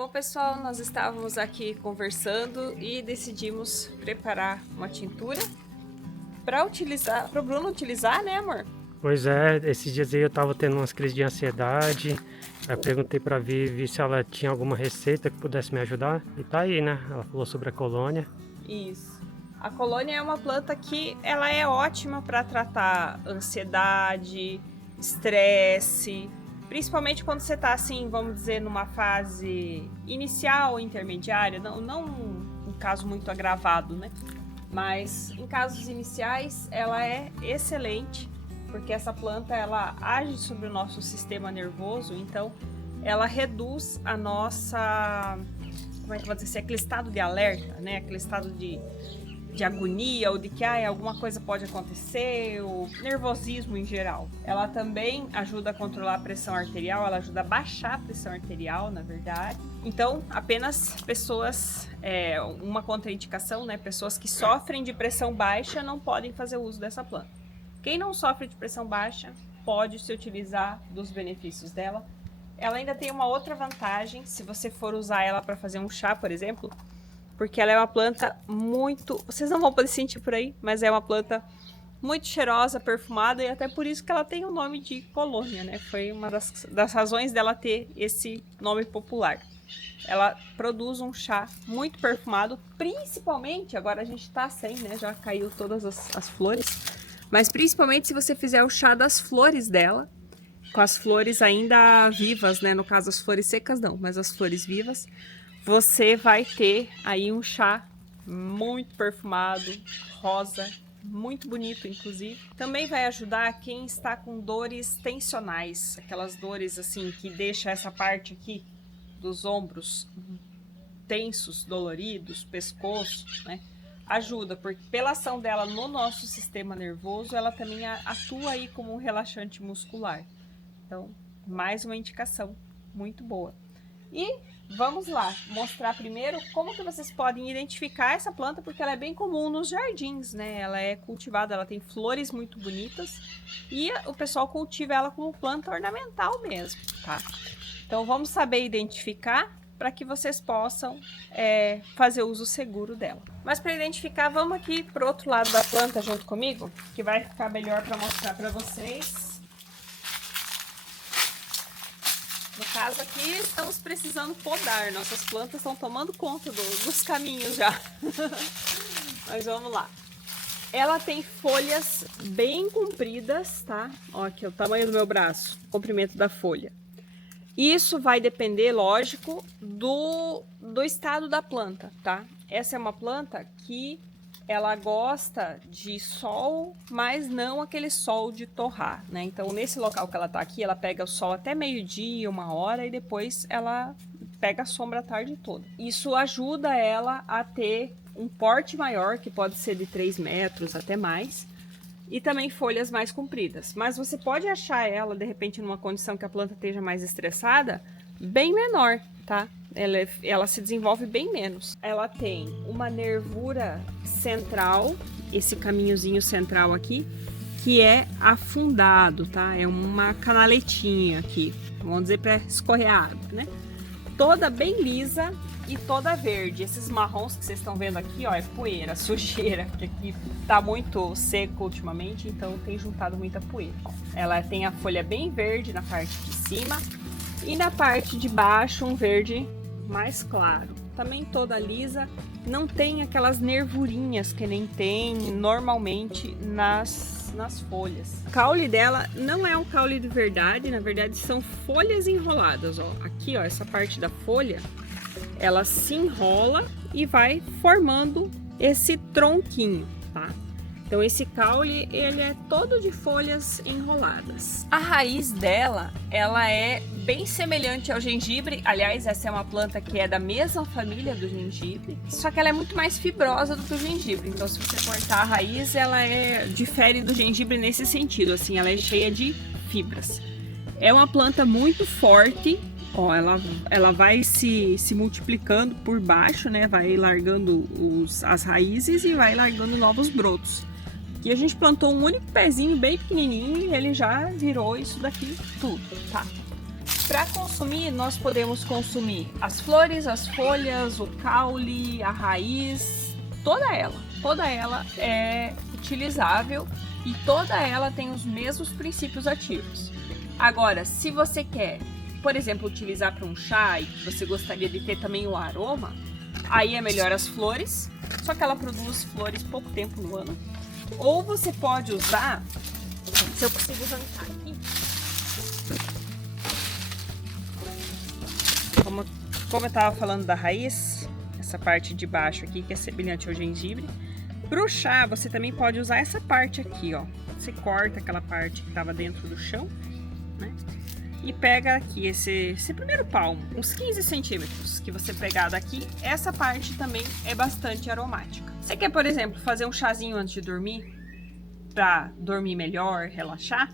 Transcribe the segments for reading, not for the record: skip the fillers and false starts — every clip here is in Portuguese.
Bom, pessoal, nós estávamos aqui conversando e decidimos preparar uma tintura para utilizar, para o Bruno utilizar, né, amor? Pois é, esses dias aí eu tava tendo umas crises de ansiedade. Aí eu perguntei pra Vivi se ela tinha alguma receita que pudesse me ajudar. E tá aí, né? Ela falou sobre a colônia. Isso. A colônia é uma planta que ela é ótima para tratar ansiedade, estresse, principalmente quando você está assim, vamos dizer, numa fase inicial ou intermediária, não um caso muito agravado, né? Mas em casos iniciais ela é excelente, porque essa planta ela age sobre o nosso sistema nervoso, então ela reduz a nossa, como é que eu vou dizer assim, aquele estado de alerta, né? Aquele estado de agonia ou de que alguma coisa pode acontecer, o nervosismo em geral. Ela também ajuda a controlar a pressão arterial, ela ajuda a baixar a pressão arterial, na verdade. Então, apenas pessoas, uma contraindicação, né? Pessoas que sofrem de pressão baixa não podem fazer uso dessa planta. Quem não sofre de pressão baixa pode se utilizar dos benefícios dela. Ela ainda tem uma outra vantagem, se você for usar ela para fazer um chá, por exemplo, porque ela é uma planta muito... Vocês não vão poder sentir por aí, mas é uma planta muito cheirosa, perfumada, e até por isso que ela tem o nome de colônia, né? Foi uma das razões dela ter esse nome popular. Ela produz um chá muito perfumado, principalmente, agora a gente tá sem, né? Já caiu todas as flores, mas principalmente se você fizer o chá das flores dela, com as flores ainda vivas, né? No caso, as flores secas não, mas as flores vivas, você vai ter aí um chá muito perfumado, rosa, muito bonito inclusive. Também vai ajudar quem está com dores tensionais, aquelas dores assim que deixa essa parte aqui dos ombros tensos, doloridos, pescoço, né? Ajuda, porque pela ação dela no nosso sistema nervoso, ela também atua aí como um relaxante muscular. Então, mais uma indicação muito boa. E vamos lá, mostrar primeiro como que vocês podem identificar essa planta, porque ela é bem comum nos jardins, né? Ela é cultivada, ela tem flores muito bonitas e o pessoal cultiva ela como planta ornamental mesmo, tá? Então vamos saber identificar para que vocês possam fazer uso seguro dela. Mas para identificar, vamos aqui pro outro lado da planta junto comigo, que vai ficar melhor para mostrar para vocês. No caso aqui, estamos precisando podar. Nossas plantas estão tomando conta dos caminhos já. Mas vamos lá. Ela tem folhas bem compridas, tá? Ó, aqui o tamanho do meu braço, o comprimento da folha. Isso vai depender, lógico, do estado da planta, tá? Essa é uma planta que ela gosta de sol, mas não aquele sol de torrar, né? Então, nesse local que ela tá aqui, ela pega o sol até meio-dia, 1 hora, e depois ela pega a sombra a tarde toda. Isso ajuda ela a ter um porte maior, que pode ser de 3 metros até mais, e também folhas mais compridas. Mas você pode achar ela, de repente, numa condição que a planta esteja mais estressada, bem menor, tá? Ela se desenvolve bem menos. Ela tem uma nervura central, esse caminhozinho central aqui, que é afundado, tá? É uma canaletinha aqui, vamos dizer, para escorrer a água, né? Toda bem lisa e toda verde. Esses marrons que vocês estão vendo aqui, ó, é poeira, sujeira, que aqui tá muito seco ultimamente, então tem juntado muita poeira. Ela tem a folha bem verde na parte de cima e na parte de baixo um verde mais claro. Também toda lisa, não tem aquelas nervurinhas que nem tem normalmente nas folhas. O caule dela não é um caule de verdade, na verdade são folhas enroladas, ó. Aqui, ó, essa parte da folha, ela se enrola e vai formando esse tronquinho, tá? Então esse caule, ele é todo de folhas enroladas. A raiz dela, ela é bem semelhante ao gengibre. Aliás, essa é uma planta que é da mesma família do gengibre, só que ela é muito mais fibrosa do que o gengibre. Então se você cortar a raiz, ela difere do gengibre nesse sentido, assim, ela é cheia de fibras. É uma planta muito forte. Ó, ela vai se multiplicando por baixo, né? Vai largando as raízes e vai largando novos brotos. E a gente plantou um único pezinho bem pequenininho e ele já virou isso daqui tudo, tá? Para consumir, nós podemos consumir as flores, as folhas, o caule, a raiz, toda ela é utilizável e toda ela tem os mesmos princípios ativos. Agora, se você quer, por exemplo, utilizar para um chá e você gostaria de ter também o aroma, aí é melhor as flores, só que ela produz flores pouco tempo no ano. Ou você pode usar, se eu consigo arrancar aqui, como eu estava falando da raiz, essa parte de baixo aqui que é semelhante ao gengibre, pro chá você também pode usar essa parte aqui, ó. Você corta aquela parte que estava dentro do chão, né? E pega aqui esse primeiro palmo, uns 15 centímetros que você pegar daqui, essa parte também é bastante aromática. Você quer, por exemplo, fazer um chazinho antes de dormir, para dormir melhor, relaxar,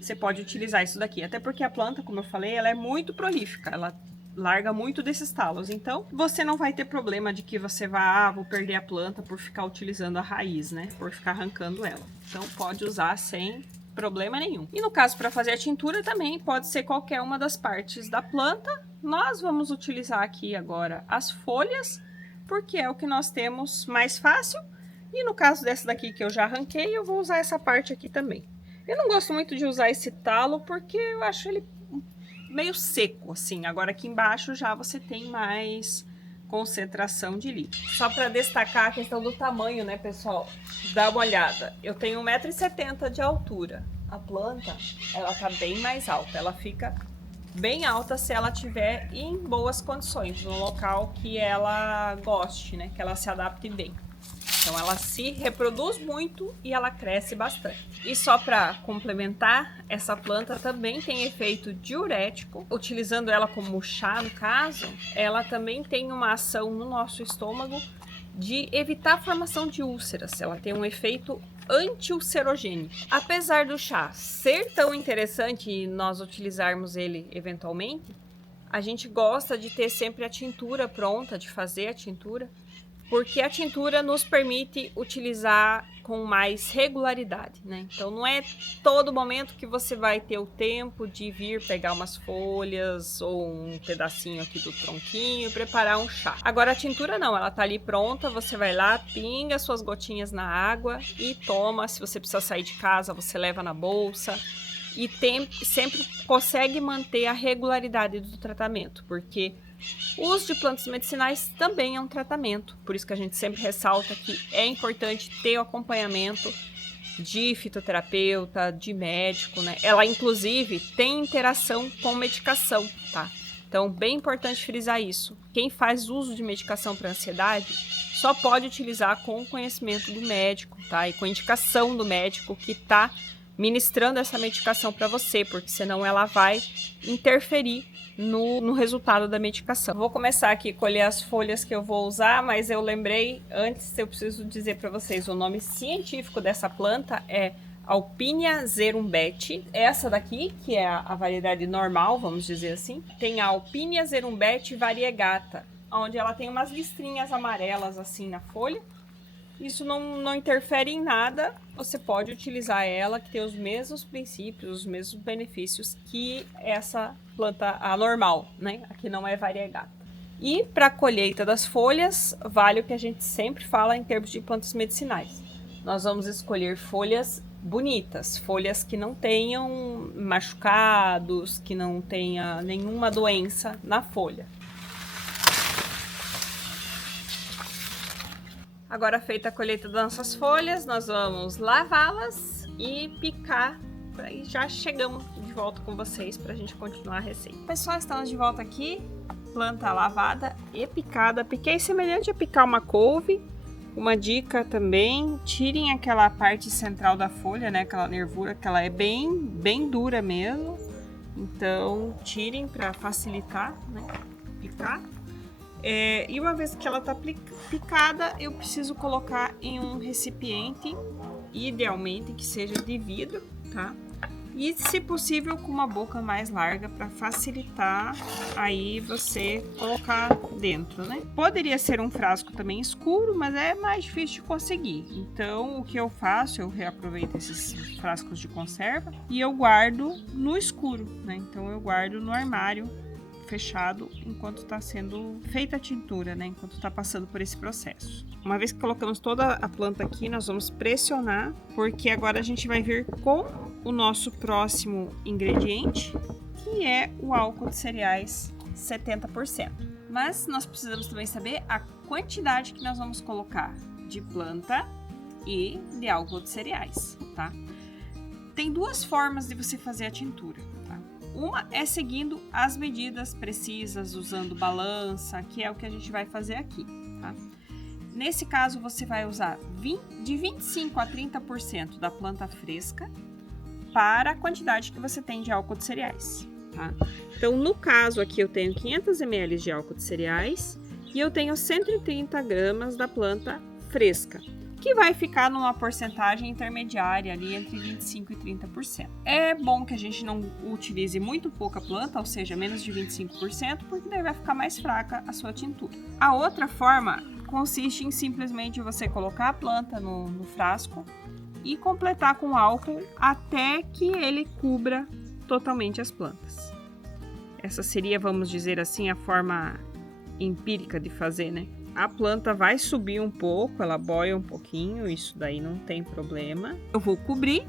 você pode utilizar isso daqui. Até porque a planta, como eu falei, ela é muito prolífica, ela larga muito desses talos. Então, você não vai ter problema de que você vou perder a planta por ficar utilizando a raiz, né? Por ficar arrancando ela. Então, pode usar sem problema nenhum. E no caso, para fazer a tintura também, pode ser qualquer uma das partes da planta. Nós vamos utilizar aqui agora as folhas, porque é o que nós temos mais fácil. E no caso dessa daqui que eu já arranquei, eu vou usar essa parte aqui também. Eu não gosto muito de usar esse talo, porque eu acho ele meio seco, assim. Agora aqui embaixo já você tem mais concentração de líquido. Só para destacar a questão do tamanho, né, pessoal? Dá uma olhada. Eu tenho 1,70 m de altura. A planta, ela tá bem mais alta. Ela fica bem alta se ela tiver em boas condições, no local que ela goste, né? Que ela se adapte bem. Então ela se reproduz muito e ela cresce bastante. E só para complementar, essa planta também tem efeito diurético. Utilizando ela como chá, no caso, ela também tem uma ação no nosso estômago de evitar a formação de úlceras. Ela tem um efeito anti-ulcerogênico. Apesar do chá ser tão interessante e nós utilizarmos ele eventualmente, a gente gosta de ter sempre a tintura pronta, de fazer a tintura, porque a tintura nos permite utilizar com mais regularidade, né? Então não é todo momento que você vai ter o tempo de vir pegar umas folhas ou um pedacinho aqui do tronquinho e preparar um chá. Agora a tintura não, ela tá ali pronta, você vai lá, pinga suas gotinhas na água e toma. Se você precisa sair de casa, você leva na bolsa. E sempre consegue manter a regularidade do tratamento, porque o uso de plantas medicinais também é um tratamento. Por isso que a gente sempre ressalta que é importante ter o acompanhamento de fitoterapeuta, de médico, né? Ela, inclusive, tem interação com medicação, tá? Então, bem importante frisar isso. Quem faz uso de medicação para ansiedade só pode utilizar com o conhecimento do médico, tá? E com indicação do médico que está ministrando essa medicação para você, porque senão ela vai interferir no resultado da medicação. Vou começar aqui a colher as folhas que eu vou usar, mas eu lembrei, antes eu preciso dizer para vocês, o nome científico dessa planta é Alpinia zerumbete. Essa daqui, que é a variedade normal, vamos dizer assim, tem a Alpinia zerumbete variegata, onde ela tem umas listrinhas amarelas assim na folha. Isso não interfere em nada, você pode utilizar ela, que tem os mesmos princípios, os mesmos benefícios que essa planta, a normal, né? A que não é variegata. E para a colheita das folhas, vale o que a gente sempre fala em termos de plantas medicinais. Nós vamos escolher folhas bonitas, folhas que não tenham machucados, que não tenha nenhuma doença na folha. Agora feita a colheita das nossas folhas, nós vamos lavá-las e picar. Aí já chegamos de volta com vocês para a gente continuar a receita. Pessoal, estamos de volta aqui. Planta lavada e picada. Piquei semelhante a picar uma couve. Uma dica também, tirem aquela parte central da folha, né? Aquela nervura que ela é bem dura mesmo. Então, tirem para facilitar, né? Picar. E uma vez que ela tá picada, eu preciso colocar em um recipiente, idealmente que seja de vidro, tá? E, se possível, com uma boca mais larga para facilitar aí você colocar dentro, né? Poderia ser um frasco também escuro, mas é mais difícil de conseguir. Então, o que eu faço, eu reaproveito esses frascos de conserva e eu guardo no escuro, né? Então, eu guardo no armário fechado enquanto está sendo feita a tintura, né? Enquanto está passando por esse processo. Uma vez que colocamos toda a planta aqui, nós vamos pressionar, porque agora a gente vai vir com o nosso próximo ingrediente, que é o álcool de cereais 70%. Mas nós precisamos também saber a quantidade que nós vamos colocar de planta e de álcool de cereais, tá? Tem duas formas de você fazer a tintura, tá? Uma é seguindo as medidas precisas, usando balança, que é o que a gente vai fazer aqui, tá? Nesse caso, você vai usar de 25% a 30% da planta fresca para a quantidade que você tem de álcool de cereais, tá? Então, no caso aqui, eu tenho 500 ml de álcool de cereais e eu tenho 130 gramas da planta fresca, que vai ficar numa porcentagem intermediária ali entre 25% e 30%. É bom que a gente não utilize muito pouca planta, ou seja, menos de 25%, porque daí vai ficar mais fraca a sua tintura. A outra forma consiste em simplesmente você colocar a planta no frasco e completar com álcool até que ele cubra totalmente as plantas. Essa seria, vamos dizer assim, a forma empírica de fazer, né? A planta vai subir um pouco, ela boia um pouquinho, isso daí não tem problema. Eu vou cobrir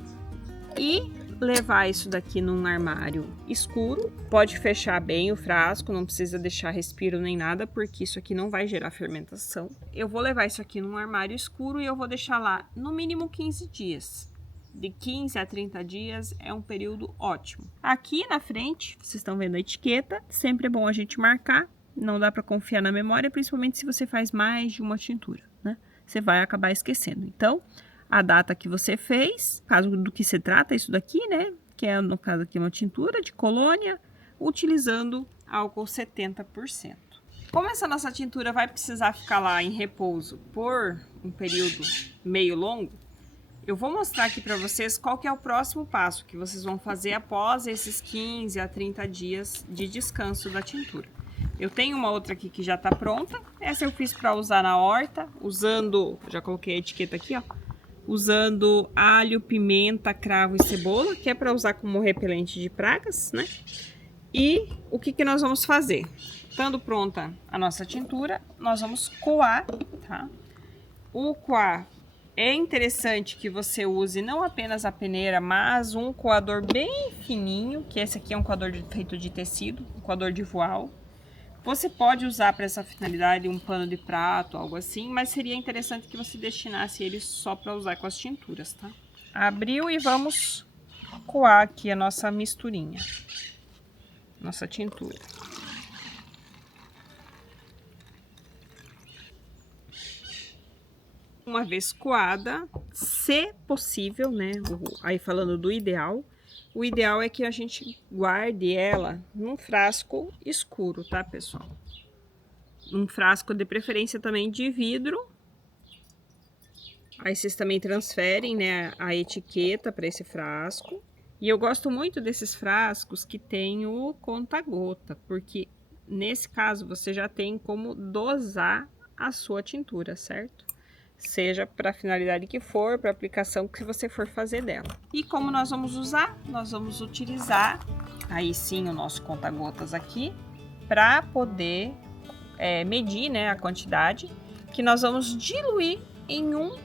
e levar isso daqui num armário escuro. Pode fechar bem o frasco, não precisa deixar respiro nem nada, porque isso aqui não vai gerar fermentação. Eu vou levar isso aqui num armário escuro e eu vou deixar lá no mínimo 15 dias. De 15 a 30 dias é um período ótimo. Aqui na frente, vocês estão vendo a etiqueta, sempre é bom a gente marcar. Não dá para confiar na memória, principalmente se você faz mais de uma tintura, né? Você vai acabar esquecendo. Então, a data que você fez, caso do que se trata isso daqui, né? Que é, no caso aqui, uma tintura de colônia, utilizando álcool 70%. Como essa nossa tintura vai precisar ficar lá em repouso por um período meio longo, eu vou mostrar aqui para vocês qual que é o próximo passo que vocês vão fazer após esses 15 a 30 dias de descanso da tintura. Eu tenho uma outra aqui que já tá pronta. Essa eu fiz para usar na horta, usando, já coloquei a etiqueta aqui, ó, usando alho, pimenta, cravo e cebola, que é para usar como repelente de pragas, né? E o que que nós vamos fazer? Estando pronta a nossa tintura, nós vamos coar, tá? O coar é interessante que você use não apenas a peneira, mas um coador bem fininho, que esse aqui é um coador feito de tecido, um coador de voal. Você pode usar para essa finalidade um pano de prato, algo assim, mas seria interessante que você destinasse ele só para usar com as tinturas, tá? Abriu e vamos coar aqui a nossa misturinha, nossa tintura. Uma vez coada, se possível, né? Aí falando do ideal, o ideal é que a gente guarde ela num frasco escuro, tá, pessoal? Um frasco de preferência também de vidro. Aí vocês também transferem, né, a etiqueta para esse frasco. E eu gosto muito desses frascos que tem o conta-gota, porque nesse caso você já tem como dosar a sua tintura, certo? Seja para a finalidade que for, para a aplicação que você for fazer dela. E como nós vamos usar? Nós vamos utilizar aí sim o nosso conta-gotas aqui para poder medir, né, a quantidade que nós vamos diluir em um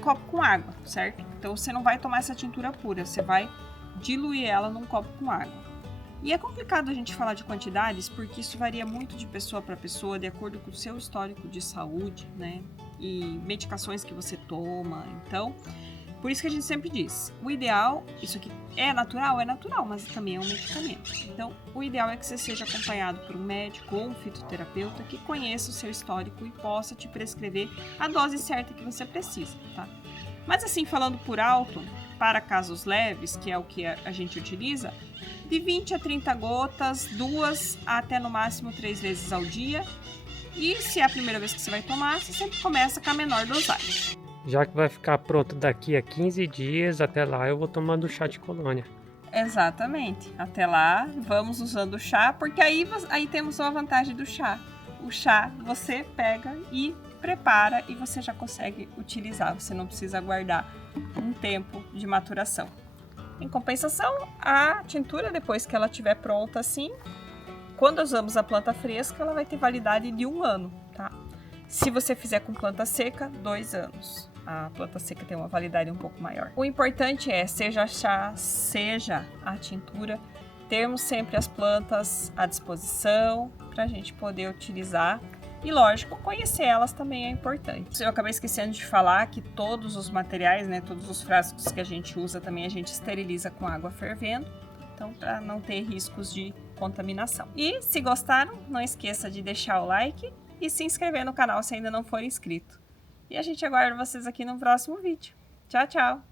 copo com água, certo? Então você não vai tomar essa tintura pura, você vai diluir ela num copo com água. E é complicado a gente falar de quantidades porque isso varia muito de pessoa para pessoa, de acordo com o seu histórico de saúde, né? E medicações que você toma. Então, por isso que a gente sempre diz, o ideal, isso aqui é natural, mas também é um medicamento. Então, o ideal é que você seja acompanhado por um médico ou um fitoterapeuta que conheça o seu histórico e possa te prescrever a dose certa que você precisa, tá? Mas assim, falando por alto, para casos leves, que é o que a gente utiliza, de 20 a 30 gotas, 2 até no máximo 3 vezes ao dia. E se é a primeira vez que você vai tomar, você sempre começa com a menor dosagem. Já que vai ficar pronto daqui a 15 dias, até lá eu vou tomando chá de colônia. Exatamente. Até lá, vamos usando o chá, porque aí temos uma vantagem do chá. O chá você pega e prepara e você já consegue utilizar. Você não precisa guardar um tempo de maturação. Em compensação, a tintura, depois que ela estiver pronta assim, quando usamos a planta fresca, ela vai ter validade de 1 ano, tá? Se você fizer com planta seca, 2 anos. A planta seca tem uma validade um pouco maior. O importante é, seja chá, seja a tintura, termos sempre as plantas à disposição para a gente poder utilizar. E lógico, conhecer elas também é importante. Eu acabei esquecendo de falar que todos os materiais, né, todos os frascos que a gente usa também a gente esteriliza com água fervendo. Então, para não ter riscos de contaminação. E se gostaram, não esqueça de deixar o like e se inscrever no canal se ainda não for inscrito. E a gente aguarda vocês aqui no próximo vídeo. Tchau, tchau!